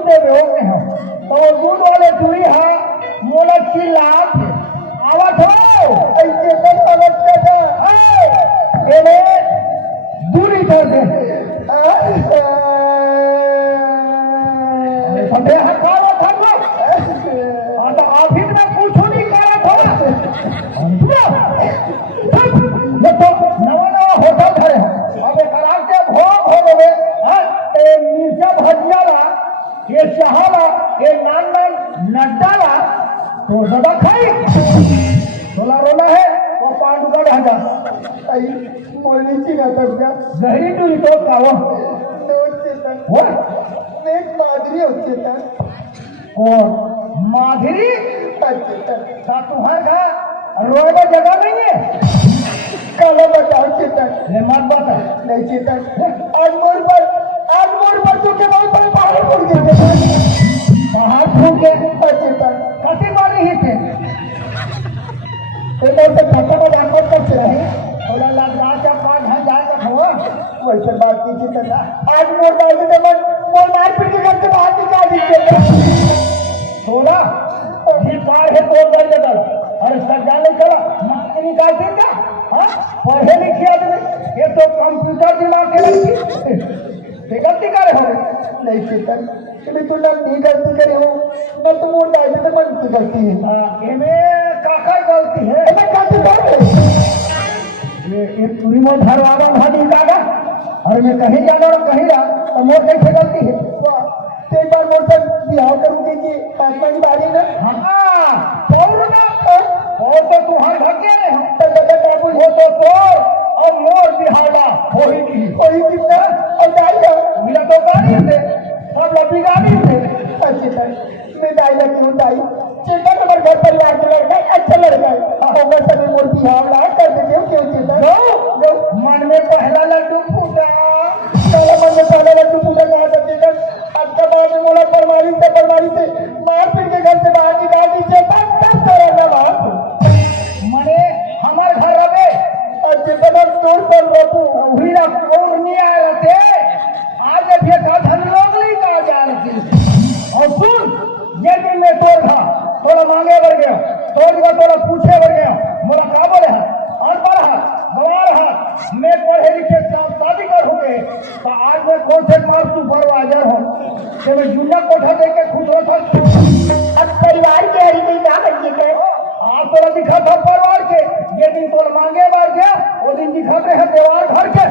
दूध देवे हो गए हैं तो दूध वाले चूड़ी है मोला चिल्लात आवत हो ऐसे कर समझते थे एने दूरी कर दे समझे हकारो थको तो ऑफिस में पूछो नहीं करा थोड़ा ये तो नवा नवा होटल खड़े हैं अब एक खराब के भोग हो गए ए मिर्चा भजिया ला ये शहाला ये नान नड्डा तो ज्यादा खाई रोला रोला है वो पांडु का ढांचा आई मोली ची का तब क्या जहरी टू तो कावा वो एक माधुरी होती है कौन माधुरी का तुम्हारे का रोए का जगह नहीं है कल बताओ चेतन ले मत बता नहीं चेतन आज मोर पर तो के बहुत बड़े पहाड़ फूट गए पहाड़ फूट गए चेतन काटी मार रही थे तो से खाता में जानवर करते रहे थोड़ा लगा का पान है जाएगा हुआ वैसे बात की चेतन आज मोर बाजू में मोर मार पीट के घर से बाहर निकाल दीजिए थोड़ा जी पार है तो कर देगा अरे सजा नहीं चला मत निकाल देगा हाँ पढ़े लिखे आदमी ये तो कंप्यूटर दिमाग के लड़की गलती करे हो नहीं चेतन कि तू ना नहीं गलती करे हो ना तो वो डायबी तो मन की गलती है इन्हें काका गलती है मैं गलती कर ये पूरी मोर घर वाला भाजी काका अरे मैं कहीं जाना और कहीं रहा तो मोर कैसे गलती है एक बार मोर से बिहार करूंगी कि पांचवा की बारी ना हाँ पौर ना और तो तू हर भाग्य रहे हैं तो जगह वो तो और मोर बिहारा होई की ना और जाइए मेरा तो गाड़ी से सब लपी गाड़ी से अच्छे मैं जाइए क्यों जाइए चेतन हमारे घर परिवार के लड़का अच्छा लड़का है और सभी मोर बिहार ला कर देते क्यों चेतन मन में पहला लड्डू फूटा मन में पहला लड्डू फूटा कहा था चेतन आपका बाद में बोला परमारी से मार पीट के घर से बाहर निकाल दीजिए तब तेरा बात मने हमार घर रहे चेतन और तोड़ पर बापू हुई ना और नहीं आए रहते आज ये का धन लोग नहीं कहा जा रही और सुन ये दिन में तोड़ था थोड़ा मांगे बढ़ गया तोड़ का थोड़ा पूछे बढ़ गया मोला का बोले है अनपढ़ है गवार है मैं पढ़े लिखे शादी कर हो गए तो आज मैं कौन से मार सुपरवाइजर हूँ कि मैं जूना कोठा दे के खुद था अब परिवार के हरी क्या बच्चे थे आज तोरा दिखा था परिवार के ये दिन तोड़ मांगे मार गया वो दिन दिखाते हैं देवार घर के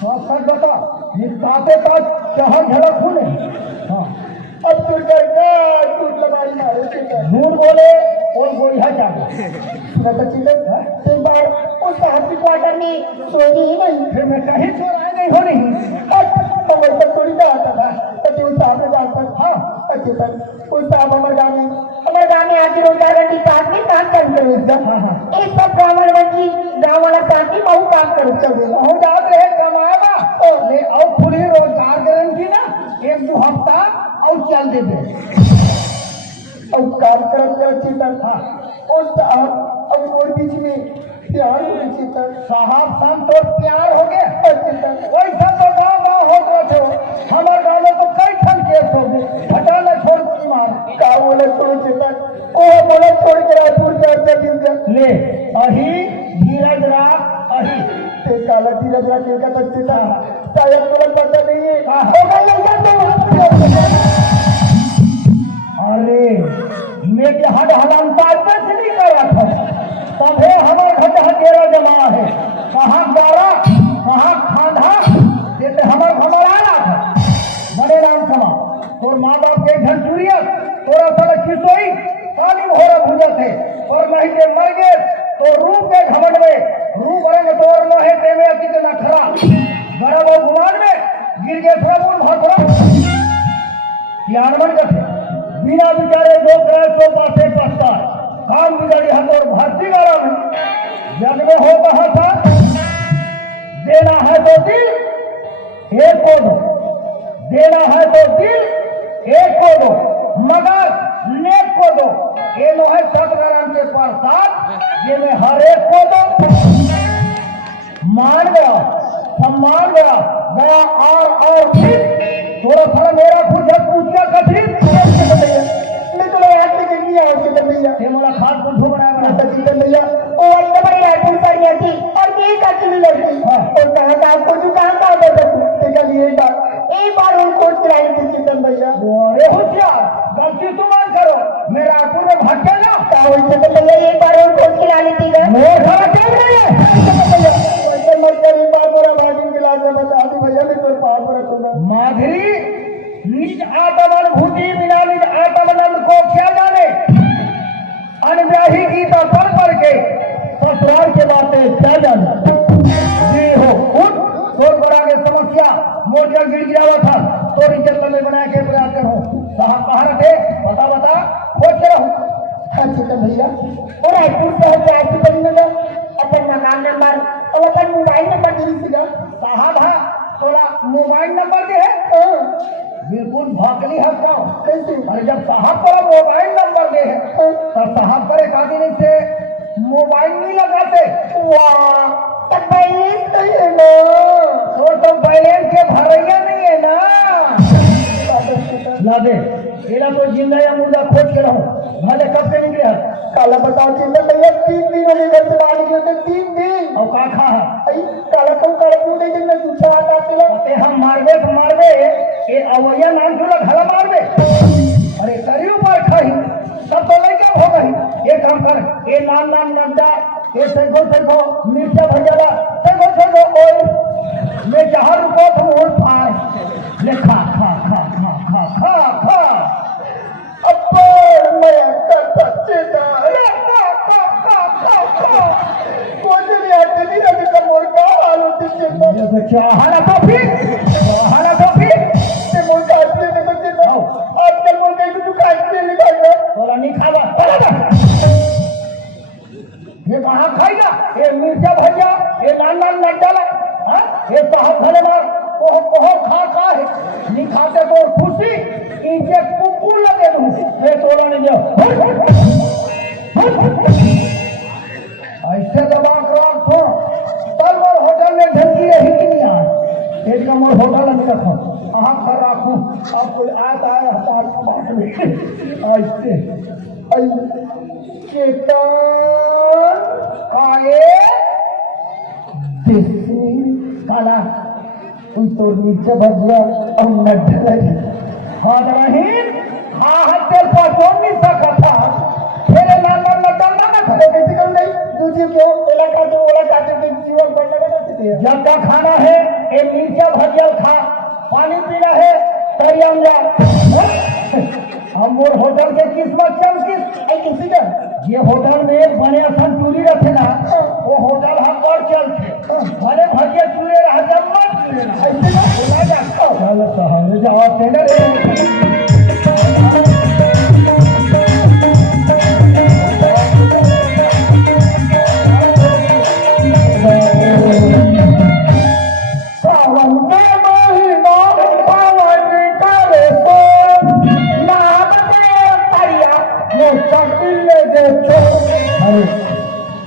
सच बता ताते का चहल झड़क खुले हाँ अब तू लगाई मारे झूठ बोले और गोलियां जाए मैं तो चिंता एक बार उस हाथी क्वार्टर में सोई ही नहीं फिर मैं कहीं चोराए नहीं हो रही तो मैं तक थोड़ी का आता था तो उस साहब ने जानता हाँ अच्छे तक उस साहब हमारे गाँव में आके रोजगार गंडी पास में काम करते हुए एक सब गाँव वाला साथी बहु काम करते हुए बहु जात रहे कमाएगा ले और खुली रोजगार गारंटी ना एक दो हफ्ता और चल देते और काम करते चेतन था उस साहब अब और बीच में प्यार हो गया चेतन साहब शाम तो प्यार हो गया चेतन वही सब तो गाँव होते थे हमारे गाँव में तो कई ठन केस हो गए हटाने छोड़ मार का बोले छोड़ो चेतन ओ बोले छोड़ के रायपुर के अंदर दिन ले अही धीरज राख अही ते काला धीरज राख का तक था शायद बोले पता नहीं है अरे मैं के हड हलांता से नहीं करा था तब है हमारे घर हटेरा जमा है कहाँ गारा कहाँ खांधा जैसे हमारा आया था बड़े राम क्षमा तो माँ बाप के घर चुरिया थोड़ा थोड़ा खिसोई काली भोरा भूजा थे और नहीं के मर गए तो रूप के घमंड में रूप भरेंगे तो और लोहे टे में अति के न खरा बड़ा बहु गुमान में गिर गए थोड़ा बोल भाग यारमन का थे बिना बिचारे दो क्रय सौ पासे पछता काम बिगाड़ी हाथ और भारती वाला में जग में हो कहा था देना है तो दिल एक को दो देना है तो दिल एक को दो मगर नेक को दो ये लो है सतराम के प्रसाद ये में हर एक को दो मान गया सम्मान गया और फिर थोड़ा सा मेरा कुछ तुम करो मैं रायपुर में भाग गया ना वैसे तो भैया एक बार और खोज के ला लेती है। मोर खाना क्या नहीं है वैसे मत कर, एक बार मेरा भागिन के लाज में बता दी भैया, मैं तेरे पाप रखूंगा। माधुरी निज आत्मानुभूति बिना निज आत्मानंद को क्या जाने, अनव्याही गीता पढ़ के ससुराल के बातें क्या जाने। जी हो उठ, बहुत बड़ा के समस्या मोटर गिर गया हुआ था तो इज्जत लंबे बना के प्रयास करो। साहब कहाँ रखे बता बता, खोज के रहो। हाँ ठीक है भैया। और रायपुर शहर के ऐसी बनी में अपन मकान नंबर और अपन मोबाइल नंबर दे दीजिएगा। साहब हाँ थोड़ा मोबाइल नंबर दे है बिल्कुल भागली है क्या कैसे? अरे जब साहब को मोबाइल नंबर दे है तो साहब पर एक आदमी से मोबाइल नहीं लगाते। वाह, तब बैलेंस नहीं है ना। तो बैलेंस के भरैया नहीं है ना। ना दे तेरा तो जिंदा या मुर्दा खोज के रहो। भले कब से निकले हैं? काला बताओ चिंता भैया, 3 दिन हो गए घर से बाहर निकले थे, 3 दिन। और का खा है आई काला कम कर पूरे दिन में पूछा आता तेरा। ते हम मारबे तो मारबे ये अवैया नाम चला घला मारबे। अरे करियो पर खाई सब तो लड़का हो गई। ये काम कर ये नाम नड्डा ये सैको मिर्चा भजाला सैको और मैं 4 रुपये तुम और फाड़ ले खा खा खा खा खा खा खा अब्बा मैं करता चेता कोई नहीं आते नहीं अभी कम और का हाल होती चेता चाहना तो फिर ते मोर का आते नहीं तो चेता आजकल मोर कहीं तो खाते नहीं खाएगा। थोड़ा नहीं खावा ये कहाँ खाएगा ये मिर्चा भजिया ये नान नड्डाला ये साहब भले मार कोहो खा है नहीं खाते तो खुशी इनके कुकुर लगे ये तोड़ा नहीं जाओ ऐसे दबा कर रखो तब मोर होटल में ढंगी रही कि नहीं आज एक का मोर होटल में रखो अहाँ कर रखू आपको आता है हतार का बात में ऐसे चेता आए काला तुम तो नीचे भजिया और नड्डा हाँ रहीम हाँ तेल पहुंचो नहीं सका था फिर नाम नड्डा ना था कैसे करूँ नहीं दूसरी क्यों एला काटे ओला काटे के जीवन बढ़ने लगा सकते हैं। जब का खाना है ये मिर्चा भजियल खा पानी पीना है तरियम जा हम वो होटल के किस्मत चल किसी का ये होटल में बने संतुली रखे ना वो होटल हम और चलते भले भजिया चूल्हे रह जब मत ऐसे ना बोला जाता चलो तो हम जवाब देना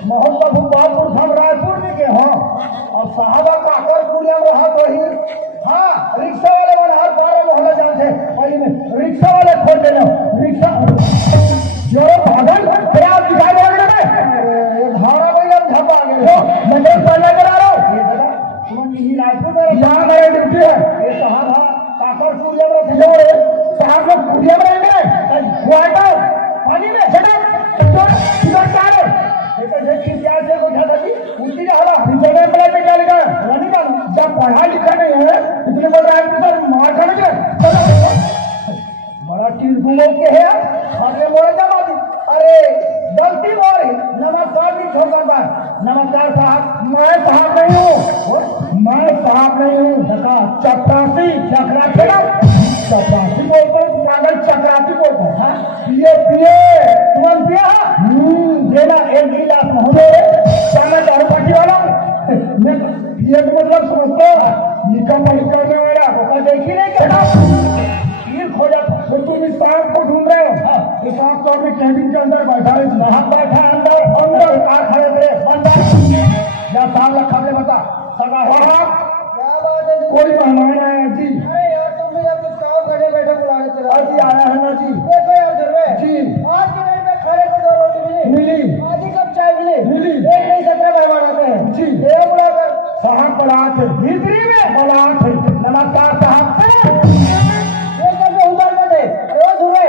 मोहन बाबू बाबू हम रायपुर में के हाँ और साहबा काकर पुलिया में रहा तो ही हाँ रिक्शा वाले वाला हर 12 मोहल्ला जानते पहले में रिक्शा वाले खोल देना रिक्शा जो भागल फिर आप दिखाई दे रहे हैं ये भाड़ा में झपा गए मैं पहले करा रहा हूँ ये दादा तुम यही रायपुर में यहाँ मेरे ड्यूटी है ये साहब हाँ काकर पुलिया में रखे साहब लोग पुलिया में रहेंगे वाटर पानी में चलो इधर क्या है जब पढ़ा लिखा नहीं है इसलिए बोल रहा है मार खाने के बड़ा चीज घूमो के है अरे बोले जमा दी अरे गलती हो रही नमस्कार भी छोड़कर बात नमस्कार साहब मैं साहब नहीं हूँ चपरासी चपरासी बोलते पागल चक्रासी बोलते हैं पिए तुम पिया देना एक गिलास मैं दारू पार्टी वाला ये मतलब समझता लिखा पढ़ी करने वाला देखी नहीं क्या खोजा तो तुम इस सांप को ढूंढ रहे हो ये सांप तो अभी कैबिन के अंदर बैठा है बैठा अंदर कार खड़े थे या सांप रखा ले बता सगा क्या बात है? कोई मेहमान आया जी अरे यार तुम भी अब कुछ काम करने बैठे बुला रहे थे। आज ही आया है ना जी देखो यार घर में जी आज के डेट में खाने को 2 रोटी मिली आज ही कब चाय मिली मिली। एक नहीं 17 मेहमान आते हैं जी। ये बुलाकर साहब बलाट भीतरी में बलाट नमस्कार साहब ये कैसे उतर थे रोज हुए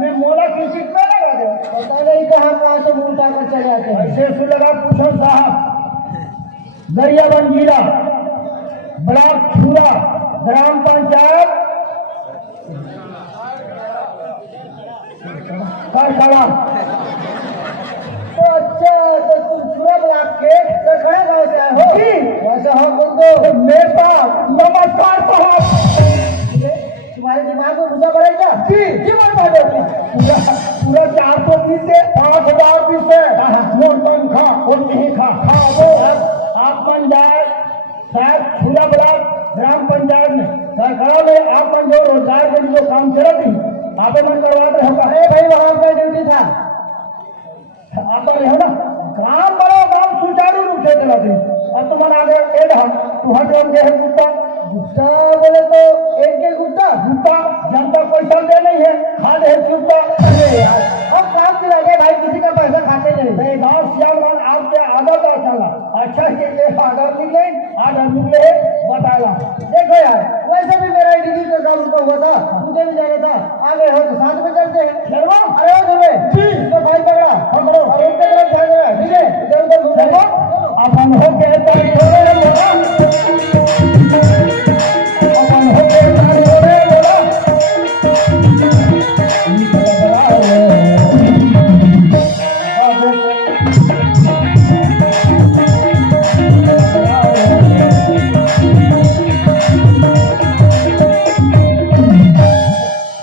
मैं मोला किसी को लगा दे, पता नहीं कहाँ से मुंह उठाकर चले जाते हैं। ऐसे से लगा पूछो साहब। गरियाबंद जिला, ब्लॉक छुरा, ग्राम पंचायत करखड़ा। तो अच्छा, तो तुम छुरा ब्लॉक के करखड़ा गाँव से आए हो? जी। वैसे हम बोलते नेता नमस्कार साहब। तुम्हारे दिमाग में घुसा पड़े क्या? जी जीवन बांटो पूरा पूरा 420 से 5020 से मोर तनखा और नहीं खा वो आप पंचायत शायद खुला ब्लॉक ग्राम पंचायत में सरकार में आप मन जो रोजगार के जो काम चल रही आप मन करवाते हो। अरे भाई वहाँ पे ड्यूटी था। आप रहे हो ना, काम बड़ो काम सुचारू रूप से चलाते और तुम्हारा आगे एड हम तुम्हारे हम गए गुप्ता गुप्ता बोले तो एक के गुप्ता गुप्ता जनता पैसा दे नहीं है, खा दे चुपता। अरे यार हम काम के लगे भाई, किसी का पैसा खाते नहीं। गाँव सियालमान आपके आदत चला अच्छा के आदर निकले आदर निकले बताला। देखो यार, वैसे भी मेरा डिग्री का काम रुका हुआ था, मुझे भी जाना था। आगे हो तो साथ में चलते हैं। चलो अरे हो तुम्हें जी तो भाई पकड़ा पकड़ो और उनके तरफ ध्यान देना, ठीक है? इधर उधर घूमो। चलो अपन हो के तारी छोड़े बोला, अपन हो के तारी छोड़े बोला।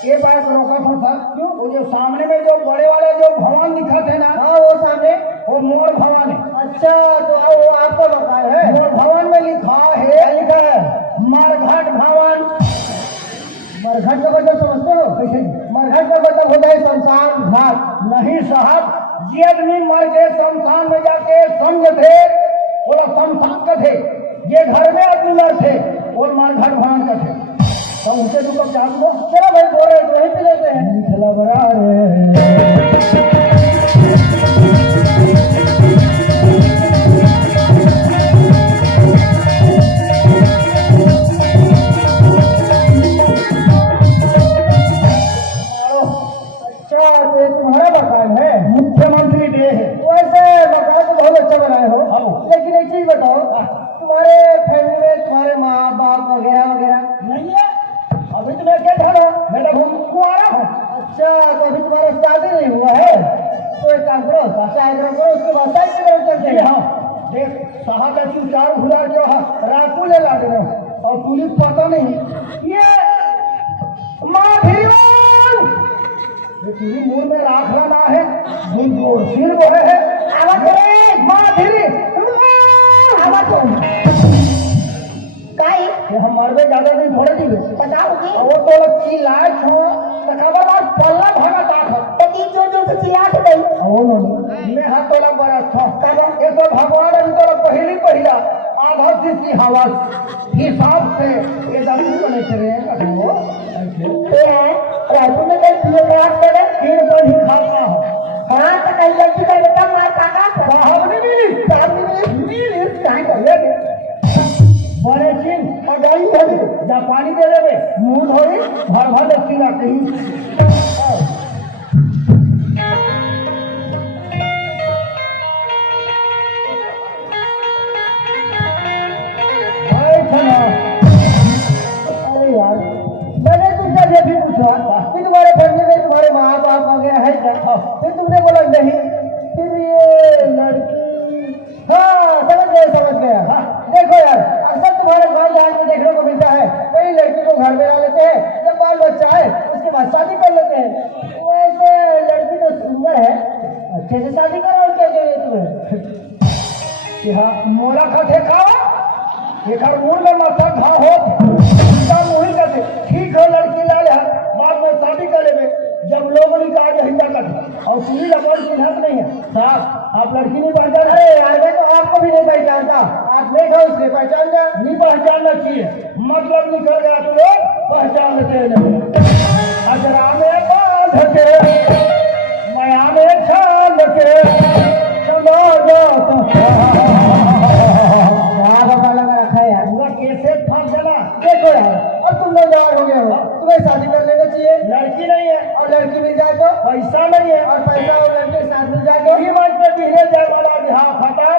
ये बात रोका था सर, क्यों? वो जो सामने में जो बड़े वाले जो भवन दिखा थे ना, हाँ वो सामने। वो मोर भवन है। अच्छा, तो वो आपका मकान है? मोर भवन में लिखा है, क्या लिखा है? मरघट भवन। मरघट का मतलब समझते हो? कैसे? मरघट का मतलब होता है शमशान घाट। नहीं साहब, ये आदमी मर के शमशान में जाके समझ थे, बोला शमशान का थे। ये घर में आदमी मर थे और मरघट भवन का थे। तो उनसे तुमको क्या दो? चलो भाई बोल रहे तो वहीं पे लेते हैं। चला बड़ा रे अच्छा, तो ये तुम्हारा मकान है? मुख्यमंत्री डे है। वैसे मकान तो बहुत अच्छा बनाए हो, हाँ। लेकिन एक चीज बताओ, तुम्हारे फैमिली में तुम्हारे माँ बाप वगैरह वगैरह? नहीं है, अभी तो मैं क्या था ना, मैं तो कुआरा हूँ। अच्छा, तो अभी तुम्हारा शादी नहीं हुआ है? तो एक काम करो, शादी करो, उसके बाद शादी की तरफ चलते हैं। हाँ देख साहब का चार हजार जो है रातू ले ला दे रहे और पुलिस पता नहीं ये माँ भीरवान ये तुझी मुंह में राख लाना है सिर वो है आवाज करे माँ भीरी आवाज हो काई ये हम मरबे ज्यादा दिन थोड़े दी बताओगी? वो तो चिल्लाए छो तकाबा बार पल्ला भागा ताख तो तीन जोर से चिल्ला के गई। ओ नो मैं हाथ तोला बड़ा था ये तो भगवान अभी तो पहिला आधा सी हवा हिसाब से ये दादी को नहीं करे वो ये है रातू में कल पिए रात करे फिर तो ही खाता हो। हाँ तो कल लड़की का बेटा मार काका साहब ने मिली साहब ने मिली कहीं कर ले बड़े चिन्ह अगाई भरी जा पानी दे देवे मुंह धोई भर भर लस्सी ना कहीं अरे यार, मैंने तुमसे ये भी पूछा कि तुम्हारे फैमिली में तुम्हारे माँ बाप वगैरह है क्या? फिर तुमने बोला नहीं। फिर ये लड़की, हाँ समझ गया। हाँ देखो यार, अक्सर तुम्हारे गाँव जहाँ में देखने को मिलता है, कई लड़की को घर में ला लेते हैं, जब बाल बच्चा है उसके बाद शादी कर लेते हैं। वैसे लड़की तो सुंदर है, अच्छे से शादी करो और क्या चाहिए तुम्हें? कि हाँ मोला का देखा एक मुंह में मसा घाव हो मुही करते ठीक है लड़की लाल है बाद में शादी कर लेंगे जब लोगों ने कहा हिंदा कर और पुलिस अपन चिन्हत नहीं है साहब आप लड़की नहीं पहचान। अरे यार मैं तो आपको भी नहीं पहचानता, आप देखो उसने पहचान जा नहीं पहचानना चाहिए मतलब निकल गया तो लोग पहचान लेते नहीं। अजरा में बांध के माया में छान के चलो कैसे फंस जाना। देखो यार, अब तुम लोग जवान हो गए हो, तुम्हें शादी कर लेना चाहिए। लड़की नहीं है और लड़की मिल जाए तो खत्म नहीं है। और पैसा और लड़के साथ में जाके यही मंच पे बिहने जाए वाला बिहार खत्म।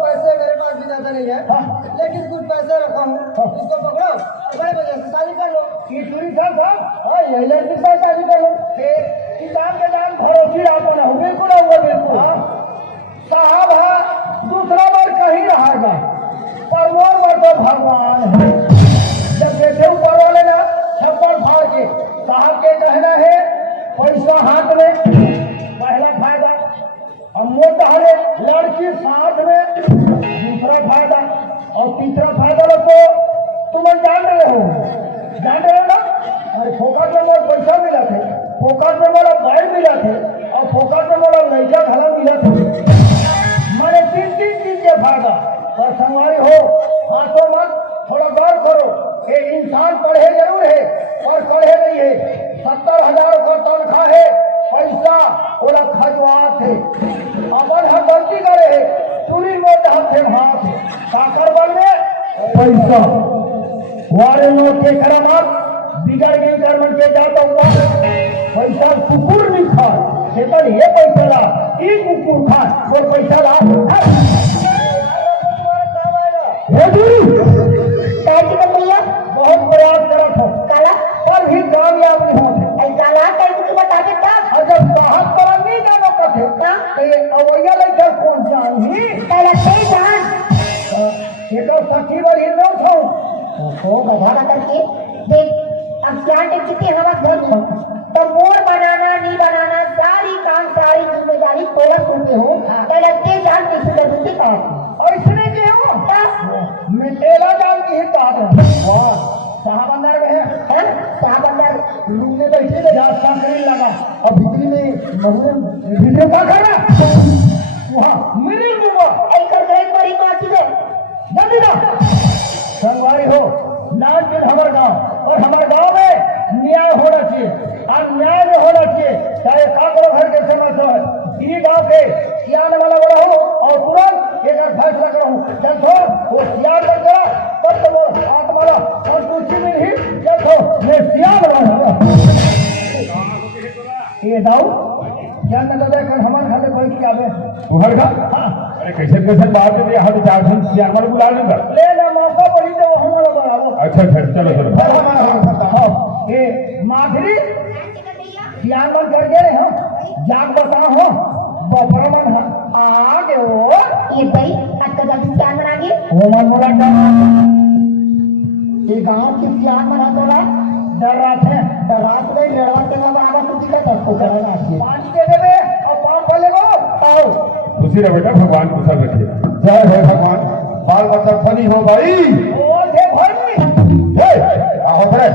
पैसे मेरे पास भी ज्यादा नहीं है, लेकिन कुछ पैसे रखा हूँ, इसको पकड़ो और बड़े बजे से शादी कर लो। ये चूड़ी साहब हाँ, यही लड़की से शादी कर लो। किसान के नाम भरोसी आपको ना हो, बिल्कुल होगा बिल्कुल। साहब है दूसरा बार कहीं रहेगा, पर वो तो भगवान है। जब बैठे ऊपर वाले ना छप्पर फाड़ के, साहब के कहना है पैसा हाथ में पहला फायदा, और मोटा है लड़की साथ में दूसरा फायदा, और तीसरा फायदा तो तुम जान रहे हो ना। अरे फोकट में मोर पैसा मिला थे, फोकट में मोरा बैग मिला थे, और फोकट में मोरा लैजा घला मिला थे। मैंने तीन चीज के फायदा। पर संगवारी हो हाथों मत, थोड़ा गौर करो। ये इंसान पढ़े जरूर है और पढ़े नहीं है। 70,000 का तनख्वाह है, पैसा ओला खजवात है। अपन हम गलती करे है, चूरी में हाथे हाथ है, साकर बन में पैसा वारे नो के करामत बिगड़ गई गरमन के जाता हुआ पैसा कुकुर नहीं खा सेपन ये पैसा ला ई कुकुर खा वो पैसा ला बहुत प्रयास करा था काला पर भी कामयाब नहीं होते। काला कैसे बता दे क्या? अगर साहब करा नहीं जाना कथे तो ये अवैया लेकर कौन जानी काला सही जान ये तो सखी वाली न था तो गधा करके देख। अब क्या कितनी हवा घर में तो मोर बनाना नहीं बनाना सारी काम सारी जिम्मेदारी तोला सुनते हो। पहले ते जान किसी का दूसरी बात और इसने के हो मैं तेला जान की बात है। वाह साहब अंदर में है साहब अंदर रूम में बैठे थे जहाँ संकरी लगा और भीतरी में महुरम वीडियो का करना वहाँ मिडिल में वो कर गए बड़ी बात है जल्दी ना संगवारी हो नाच दिन हमारे गांव और हमारे गांव में न्याय होना चाहिए और न्याय में होना चाहिए चाहे काकरो घर के समझ हो इन्हीं गांव के सियाने वाला बड़ा हो और तुरंत एक फैसला करो चल छो वो सियान बन गया तब तो वो हाथ वाला और दूसरी में ही चल छो मैं सियान बना ये दाऊ क्या न कर हमारे घर में कोई क्या तुम्हारे घर अरे कैसे बात है यहाँ तो 4 दिन सियार वाले बुला लेगा ले ना मौका पड़ी तो हमारा बड़ा अच्छा चलो चलो ये माधुरी सियान बन कर गए हम जाग बताओ हो बपरमन आ गए हो ये भाई आज का जल्दी सियान बना के वो मन बोला क्या ये गांव की सियान बना तो ना डर रहा थे रात में लड़वा के ना बराबर कुछ का तस्को कराना चाहिए। पानी दे देवे और पाँव फले को आओ खुशी रहे बेटा भगवान कुशल रखे जय है भगवान बाल बच्चा फनी हो भाई वो थे भाई आहो बड़े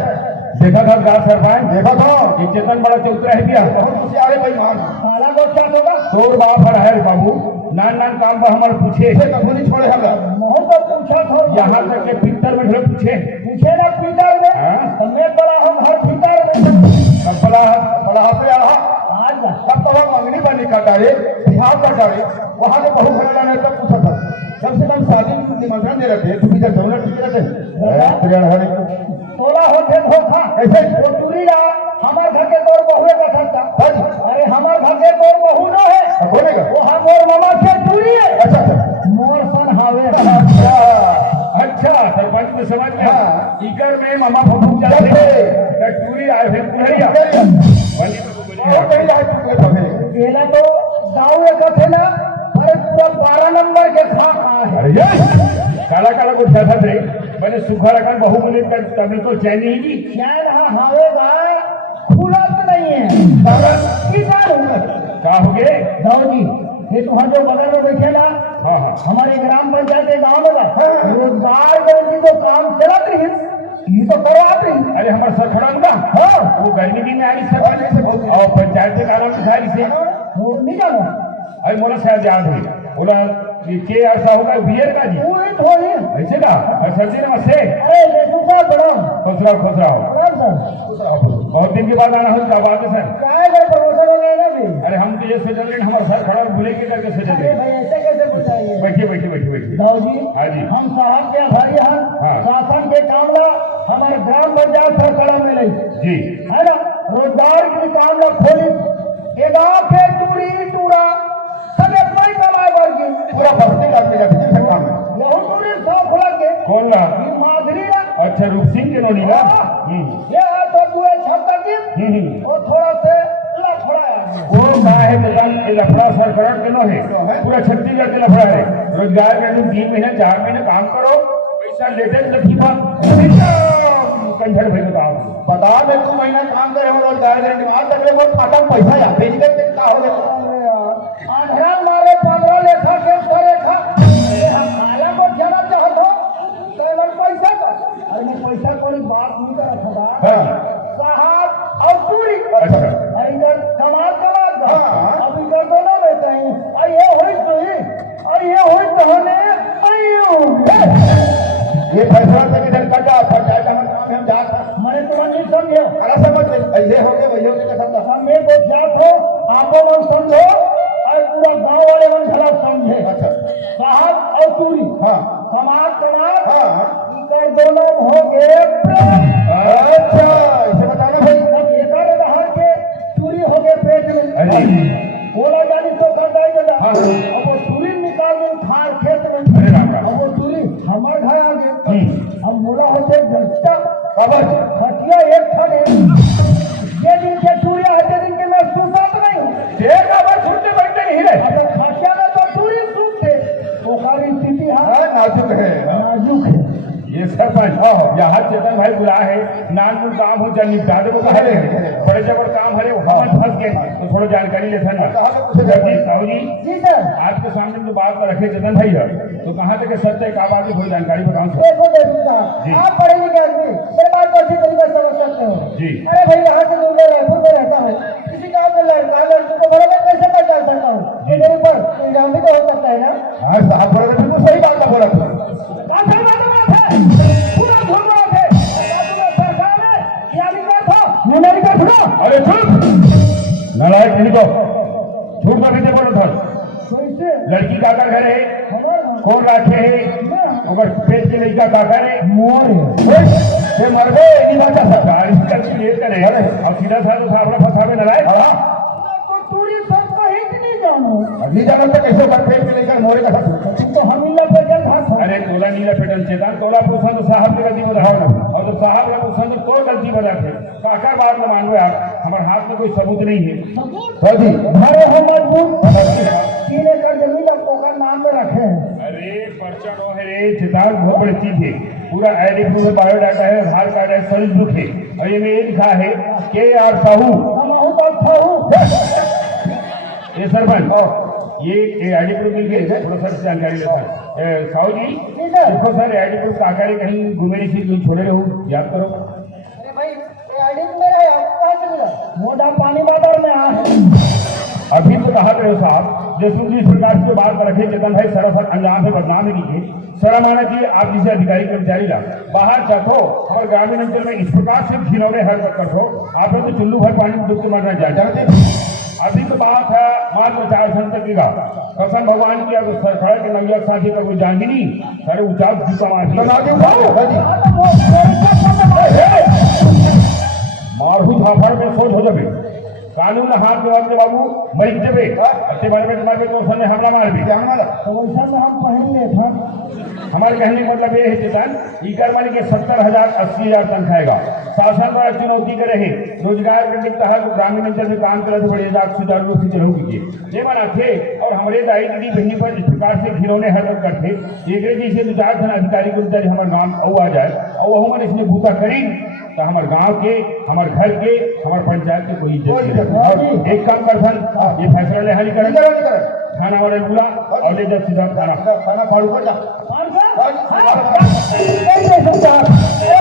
देखा था गांव सरपंच देखा था एक चेतन बड़ा चौतरा है क्या बहुत खुशी आ रहे भाई मान साला को क्या होगा तोर बाप है बाबू नान नान काम पर हमारे पूछे कभी नहीं छोड़े हम मोहन तो पूछा था यहाँ तक के पितर में पूछे पूछे ना पीटर में तो मैं बड़ा हूँ हर पीटर में बड़ा पे आज तब तो हम मंगनी बनी काटारे बिहार काटारे वहाँ के बहु घराना ने तब पूछा था सबसे कम शादी में निमंत्रण दे रहे थे तुम इधर दोनों ठीक रहते तोला होते धोखा कैसे वो चूरी रहा हमारे घर के तोर बहुए का सकता अरे हमारे घर के तोर बहू न है बोलेगा वो हम मोर मामा से चूरी है अच्छा अच्छा मोर सन हावे अच्छा सरपंच में समझ गया इकर में मामा भूख जाते टूरी आए फिर कुल्हरिया केला तो दाऊ एक थे ना अरे तो 12 नंबर के खा है अरे काला काला कुछ था थे मैंने सुखा रखा बहु बोले तभी तो चैन ही नहीं चैन हावेगा खुला तो नहीं है क्या हो गए दाऊ जी ये तुम्हारा जो बगल में बैठे ना हाँ हमारे ग्राम पंचायत के गाँव में रोजगार करेंगे तो काम चलत रही ये तो करो आप रही अरे हमारे सर खड़ा होगा हाँ वो गर्मी भी में आ रही सर और पंचायत के कारण सारी से वो नहीं जाना अरे मोला शायद याद हुई बोला के ऐसा होगा बियर का जी पूरी थोड़ी ऐसे का सर जी नमस्ते अरे लेकिन साहब बड़ा खुश रहो बहुत दिन के बाद आना हो क्या बात है सर काय का भरोसा नहीं ना भी अरे हम तो ये सोच रहे हमारे सर खड़ा भूले के करके सोच अरे रहे भाई ऐसे कैसे पूछाइए बैठिए दाऊ जी हाँ जी हम साहब के आभारी हैं हाँ। शासन के काम ला हमारे ग्राम पंचायत से कड़ा मिले जी है ना रोजगार की काम न खोली ये गाँव के टूरी टूरा सब एक ही कमाए वर्गी पूरा बस्ती करके जाते हैं सब काम में यहू टूरी सब खुलक के कौन ला ये माधुरी ना अच्छा रूप सिंह के नोनी ला ये है तो दुए छप्पर की वो थोड़ा से लफड़ा है वो का है तो लफड़ा सरकरण के नो है पूरा छत्तीसगढ़ के लफड़ा है रोजगार के तुम 3 महीने 4 महीने काम करो पैसा लेटे लखी कंझर भाई बताओ बता दे 2 महीना काम करे हो रोजगार गारंटी आज तक वो खाता में पैसा या भेज के का हो गया आंधरा मारे 15 लेखा के 100 लेखा हम काला को जरा चाहत हो तो एमन पैसा का अरे मैं पैसा कोई बात नहीं करत था हां साहब और चूड़ी अच्छा अरे इधर कमाल हाँ। अब इधर दोनों रहते हैं और ये हुई तो और ये हुई तो होने ये फैसला से किधर कटा पंचायत का काम है हम जात मैंने तुम्हें नहीं समझे अरे समझ ऐसे हो गए भैया के कसम हम एक जात हो आपो मन समझो और पूरा गांव वाले मन भला समझे अच्छा साहब और चूड़ी हां कमाल हां इधर दोनों हो गए अच्छा इसे बताना भाई अब एक रहा के चूड़ी हो गए पेट में अरे बोला जानी तो कर जाए जरा हाँ। अब वो चूड़ी निकाल दे खार खेत में अरे राका अब वो चूड़ी हमार घर आ गए हम बोला होते गलता खबर खटिया एक ठगे ये दिन के चूड़िया हटे दिन के मैं सुसत नहीं एक आवाज छूटते बैठते नहीं रे अब खटिया में तो चूड़ी सूख थे वो सारी स्थिति हां नाजुक है नाजुक है ये सरपंच यहाँ चेतन भाई बुला है नानपुर काम हो जल निपटा दे वो कहा रे बड़े जबर काम हरे हम फंस गए तो थोड़ा जानकारी ले था साहू जी जी सर आज के सामने जो बात रखे चेतन भाई है तो कहाँ तक सच है का बात थोड़ी जानकारी बताऊं सर देखो देखो आप पढ़े लिखे आदमी मेरे बात को अच्छी तरीके से समझ सकते हो जी अरे भाई यहाँ से दूर रायपुर में रहता हूँ किसी गाँव में लड़का लड़की को बराबर कैसे पहचान सकता हूँ ये मेरे ऊपर इल्जाम भी तो हो सकता है ना हां साहब बोला बिल्कुल सही बात बोला तू पूरा झूठ बात है सरकार ने क्या लिखा था मैंने लिखा था अरे चुप नालायक इनको झूठ में भी बोलो था कैसे लड़की का घर है हमारा कौन राखे है अगर पेट के लड़का का है मोर ये मर गए इन्हीं बात सरकार इसका क्लियर करे अब सीधा साधा साहब फंसावे नालायक तो चूड़ी सब कहीं नहीं जानो अभी जाना तो कैसे पर पेट में लेकर मोरे का साथ तो हम ही पे जल हाथ अरे तोला नीला पेटन चेतन तोला पूछा तो साहब ने गलती बताओ ना और तो साहब ने पूछा तो तो गलती बता थे काका बात न मानो यार हमारे हाथ में कोई सबूत नहीं है फौजी हमारे हम मजबूत 3 एकड़ जमीन आपको का नाम में रखे हैं अरे पर्चा नो है रे चेतन बहुत बड़ी चीज है पूरा आईडी प्रूफ है बायोडाटा है आधार कार्ड है सर्विस बुक है और ये में ये लिखा है के आर साहू हम हूं तो अच्छा हूं ये सरपंच ये आईडी प्रूफ मिल गई थोड़ा सा जानकारी लेता है साहू जी जी सर देखो सर आईडी प्रूफ काका ने कहीं घूमे थी कहीं छोड़े रहो याद करो अरे भाई ये आईडी मेरा है आपको कहां से मिला मोटा पानी बाजार में आ अभी तो कहा रहे हो साहब जैसे जिस प्रकार से बात रखे चेतन भाई सरासर अंजाम है बदनाम है कीजिए शर्माना की आप जिसे अधिकारी कर्मचारी ला बाहर चाहो हमारे ग्रामीण अंचल में इस प्रकार से खिलौने हरकत करते हो आपने तो चुल्लू भर पानी में डूब के मरना जानते अभी तो बात है मात्र 4 संतक का कसम भगवान की अगर सरकार के नैया साथी का कोई जान नहीं सारे उचाव जूता मारू थाफड़ में सोच हो जाए कानून हाथ में वाले बाबू मरीज जबे अच्छे बारे में तुम्हारे तो उसने हमला मार भी क्या हमारा तो वैसा में हम पहले था हमारे कहने का मतलब ये है चेतन इकर मानी के 70,000 80,000 तनख्वाहेगा शासन द्वारा चुनौती करे है रोजगार के तहत ग्रामीण अंचल में काम करे तो बड़े सुचारू रूप से चलो कीजिए ये बना थे और हमारे दाई दीदी बहनी पर इस प्रकार से खिलौने हरकत करते एक जैसे 2-4 जन अधिकारी को हमारे गाँव आ जाए और वह हमारे इसने भूखा करी तो हमारे गांव के हमारे घर के हमारे पंचायत के कोई इज्जत नहीं एक काम कर सन ये फैसला ले हाली करें थाना वाले बुला और ले जा सीधा थाना खाना फाड़ू पर जा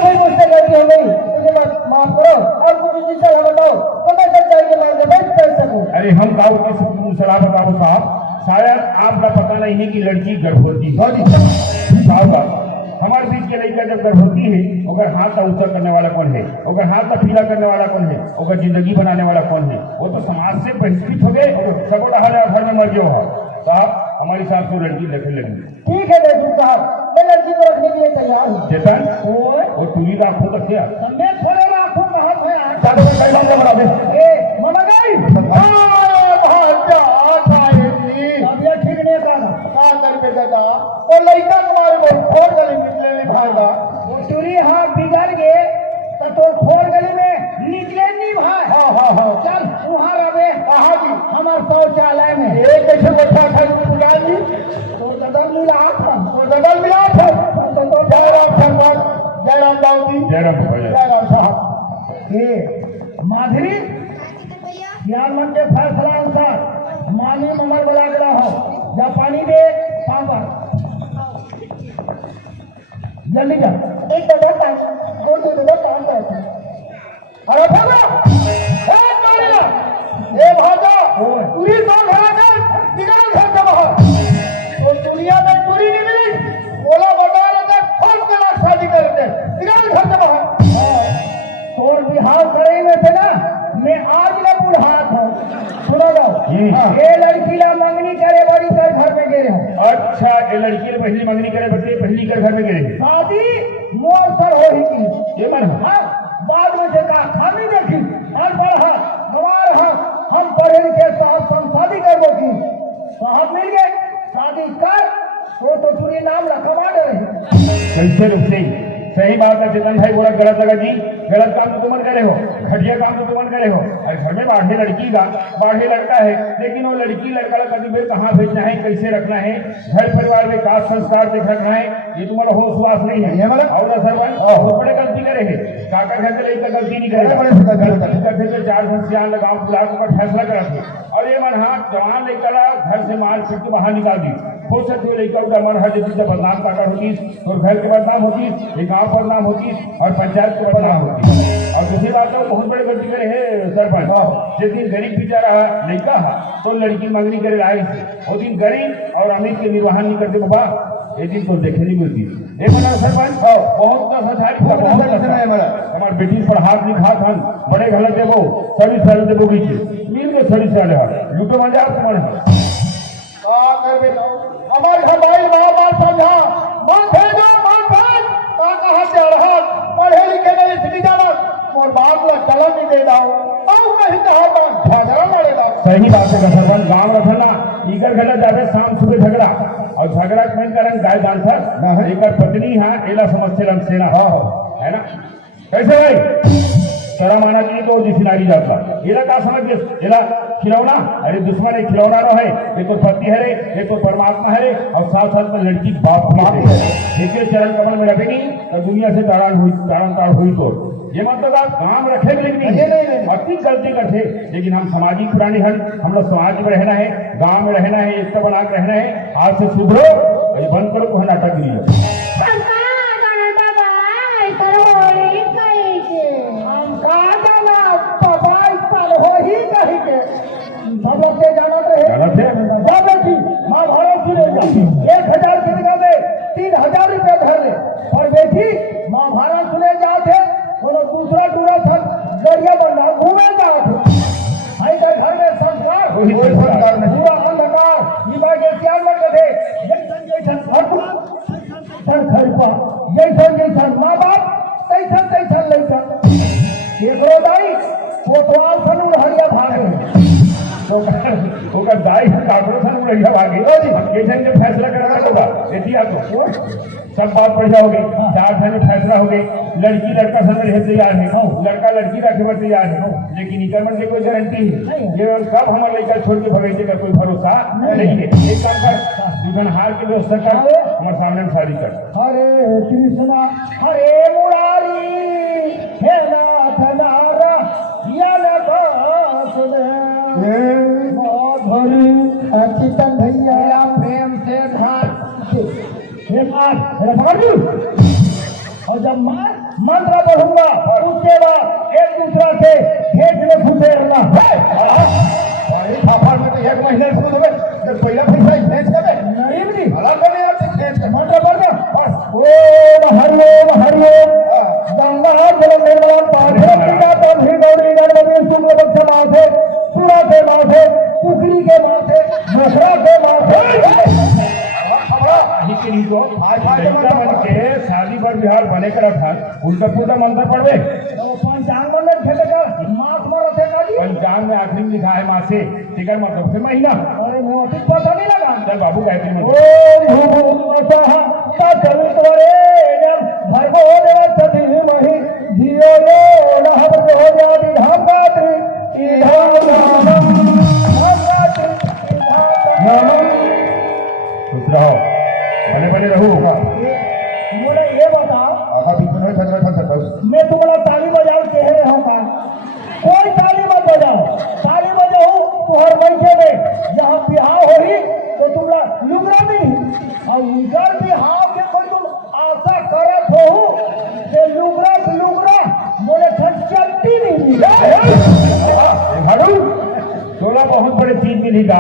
भाई मुझसे गलती हो गई मुझे माफ करो और कुछ चीज बताओ तो मैं सच्चाई के मार्ग में चल सकूं अरे हम गाँव के सलाह बाबू साहब शायद आपका पता नहीं है कि लड़की गर्भवती है हमारे बीच के लड़का जब गर्भवती है अगर हाथ का ऊंचा करने वाला कौन है अगर हाथ का पीला करने वाला कौन है अगर जिंदगी बनाने वाला कौन है वो तो समाज से बहिष्कृत हो गए और सबोटा घर में मर गया हो तो आप हमारे साथ तो लड़की देखने लगी ठीक है देशमुख साहब मैं लड़की को रखने के लिए तैयार हूँ चेतन वो टूरी का आंखों तक क्या मैं थोड़े आंखों का हाथ है चादर में कैसा बना दे ए मामा गई भाजा खाए जी अब ये ठीक नहीं था का कर पे दादा वो लड़का तुम्हारे बहुत खोर गली निकले में भागा वो चूरी हाँ बिगड़ गए तो खोर गली में निकले नहीं भाई हाँ हाँ हाँ चल वहाँ रहे कहाँ जी हमारे शौचालय में ये कैसे बैठा था पुरान जी तो कदम मिला था तो ददल मिला था तो जयराम सरपंच जयराम बाबू जी जयराम भैया जयराम साहब ये माधुरी प्रधानमंत्री के फैसला अनुसार माननीय ममर बुला के रहो या पानी दे पापा जल्दी जा एक दो दो काम करते अरे भागा ए मारिया ए भागा पूरी बात हरा कर निकल घर से बाहर तो दुनिया में चोरी नहीं मिली बोला बता रहे फोन के लाख शादी करते निकल घर से बाहर और बिहार करे में थे ना मैं आज ना बुढ़ा था सुनो लो ये लड़की ला मंगनी करे बड़ी कर घर में गिरे हो अच्छा ये लड़की ने पहली मंगनी करे बच्चे पहली कर घर में गिरे शादी मोर सर हो ही की ये मन हाँ, बाद में देखा हम ही देखी अनपढ़ है गंवार है हम पढ़े लिखे साहब शादी कर की साहब मिल गए शादी कर तो चुरी नाम रखवा दे रही कैसे रुक सही बात है चेतन भाई बोला गलत लगा जी गलत काम तो तुम करे हो घटिया काम तो तुम करे हो अरे घर में बाढ़े लड़की का बाढ़े लड़का है लेकिन वो लड़की लड़का का कभी फिर कहाँ भेजना है कैसे रखना है घर परिवार में का संस्कार देख रखना है ये तुम्हारा होश वास नहीं है और सरपंच बहुत बड़े गलती करे है काका घर के लेकर गलती नहीं करे करते तो 4 संस्यान लगाओ बुला का फैसला करा थे और ये मन हाँ जवान लेकर घर से मार पीट के बाहर निकाल दी हो सकते लेकर का मन हर जैसी से बदनाम काका होती और घर के बदनाम होती एक गाँव बदनाम होती और पंचायत को बदनाम होती और दूसरी बात है बहुत बड़ी गलती करे है सरपंच जिस दिन गरीब बेचारा लड़का है तो लड़की मांगनी करे लाए वो दिन गरीब और अमीर के निर्वाहन नहीं करते बाबा ये दिन तो देखे नहीं मिलती एक बना सरपंच बहुत हमारे बेटी पर हाथ नहीं खा खान बड़े गलत है वो सड़ी साल देवो की मिल गए सड़ी साल लूटो मजा तुम्हारे हमारे हमारी बार समझा माथे जो माथे का कहा से अड़हत पढ़े लिखे नहीं सीधी जाना और बात ला चला नहीं दे दाओ और कहीं कहा तो झगड़ा लड़ेगा सही बात है सरपंच गाँव रखना इकर गलत जावे शाम सुबह झगड़ा और झगड़ा में कारण गाय दान एक पत्नी है एला समस्या सेना है ना कैसे भाई शर्म आना चाहिए तो जिस नारी जाता एला का समझ एला खिलौना अरे दुश्मन एक खिलौना रो है ये तो पति है रे ये तो परमात्मा है रे और साथ साथ में लड़की बाप भी है देखिए चरण कमल में रखेगी तो दुनिया से ताड़ हुई तो ये मतलब आप गांव रखे लेकिन अति गलती करते लेकिन हम सामाजिक प्राणी हैं हम लोग समाज में रहना है गांव में रहना है एकता बना के रहना है आज से सुधरो ये बंद करो तो नाटक नहीं है महाभारत सुनेगा 1000 की जगह में 3000 रुपये धर ले और बेटी महाभारत सुने जाते दूसरा टूरा था दरिया बनना घूमे जाते घर में संस्कार पूरा अंधकार जीवा के क्या मत थे जैसन माँ बाप तैसन लैसन एक रोदाई वो तो आप सनू हरिया भागे होगा दाई काकरो सन उड़ैया भागे केसन के फैसला करना होगा एतिया तो सब बात बढ़िया हो गई 4 साल में फैसला हो गई लड़की लड़का संग रहे तैयार है लड़का लड़की रखे पर तैयार है लेकिन निकलमन की कोई गारंटी है ये कब हमारे लड़का छोड़ के भगेजे का कोई भरोसा नहीं है एक काम कर दुकान हार के व्यवस्था कर हमारे सामने शादी कर हरे कृष्णा हरे मुरारी हे नाथ नारा चितन भैया प्रेम से और जब मंत्र पढ़ूंगा उसके बाद एक दूसरा से खेत में घुसे रहना एक महीने जब पहला पैसा भेज कर नहीं मंत्र पढ़ना ओम हरिओम हरिओम गंगा जल निर्मल पाठे गौरी गणपति शुक्ल पक्ष माथे सूरा के माथे कुकरी के माथे नखरा के माथे को शादी पर बिहार बने करा था उनका पूरा मंत्र पढ़वे पंचांग में खेले का सामान में आखिरी में लिखा है माँ से टिकर मतलब फिर महीना। अरे मोटी पता नहीं लगा। चल बाबू गायत्री मंत्र। ओम भूभुवस्सुः तत्सवितुर्वरेण्यं भर्गो देवस्य धीमहि धियो यो नः प्रचोदयात्। इदं गायत्री इदं नामं गायत्री इदं नामं। खुश रहो, बने बने रहो। मुझे ये बताओ, आधा बीच में चल रहा था। मैं तुम्हारा ताली बजाओ कह रहे हो का? कोई ताली मत बजाओ, ताली बजाओ तुहर बैठे में जहाँ बिहाव होही तो तुमरा लुगरा नहीं और उनकर बिहाव के कोई तुम आशा करत हो कि लुगरा से लुगरा मोरे खट चलती नहीं भाड़ू तोला बहुत बड़े चीज मिली का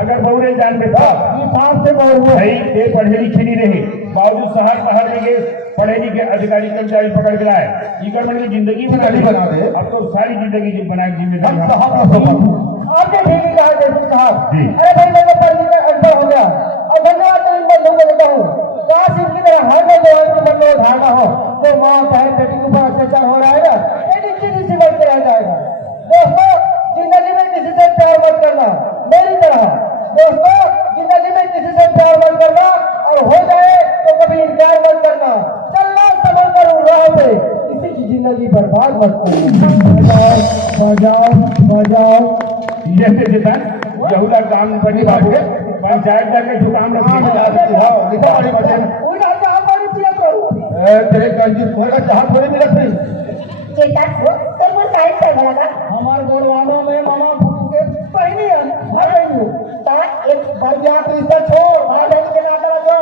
अगर बहुरे जान में था हिसाब से बोल भाई ये पढ़े लिखे नहीं रहे बावजूद शहर बाहर में गए पढ़े लिखे अधिकारी कर्मचारी पकड़ के लाए इकर मन की जिंदगी बना दे। अब तो सारी जिंदगी बना के जिम्मेदारी आपने ठीक ही कहा जैसे साहब। जी। अरे भाई मेरे पढ़ने का अंतर हो गया और धन्यवाद तो इन बंधुओं को देता हूँ। काश इनकी तरह हर कोई जवान के मन में धारणा हो तो माँ बहन बेटी के ऊपर अत्याचार हो रहा है ना ये नीचे बन के रह जाएगा। दोस्तों जिंदगी में किसी से प्यार मत करना मेरी तरह। दोस्तों जिंदगी में किसी से प्यार मत करना और हो जाए तो कभी इनकार मत करना। चलना समझ कर राह पे किसी की जिंदगी बर्बाद मत करना। बजाओ बजाओ जैसे जितन यहूदा काम बनी बाबू पंचायत जाके जो काम रखी तेरे कंजी का चाह थोड़ी मिलत नहीं। हमारे गोड़वानों में मामा फूटू के पहनी है भर रही हूँ। एक भाई यहाँ तो इससे छोड़ भाई बहन के नाता जो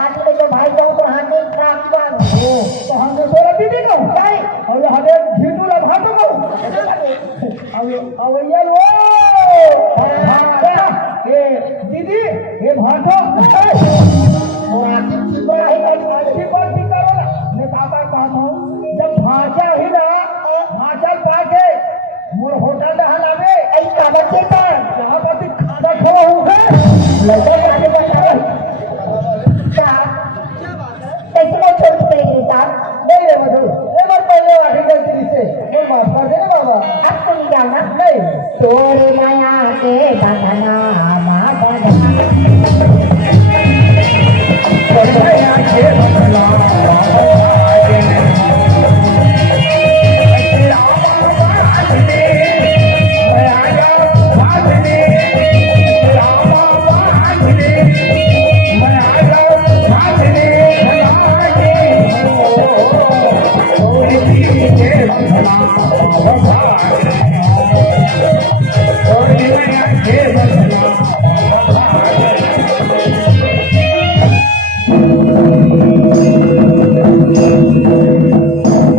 आज के जो भाई जाओ तो हाथ में खराब बात तो हम तो सोरा दीदी कहूँ और हमें झीटूला भाटो कहूँ। अब ये लो ये दीदी ये भाटो जब भाषा ही ना भाषा पाके मोर होटल दहन आवे ऐसा बच्चे पर यहाँ पर खाना खवा हूँ लड़का जाने का कैसे मैं छोड़ के चले गई साहब नहीं रे मधु एक बार पहले आखिर गलती से वो माफ कर देना बाबा। अब तो नहीं जाना नहीं तोरे माया के बंधना माँ बंधना आया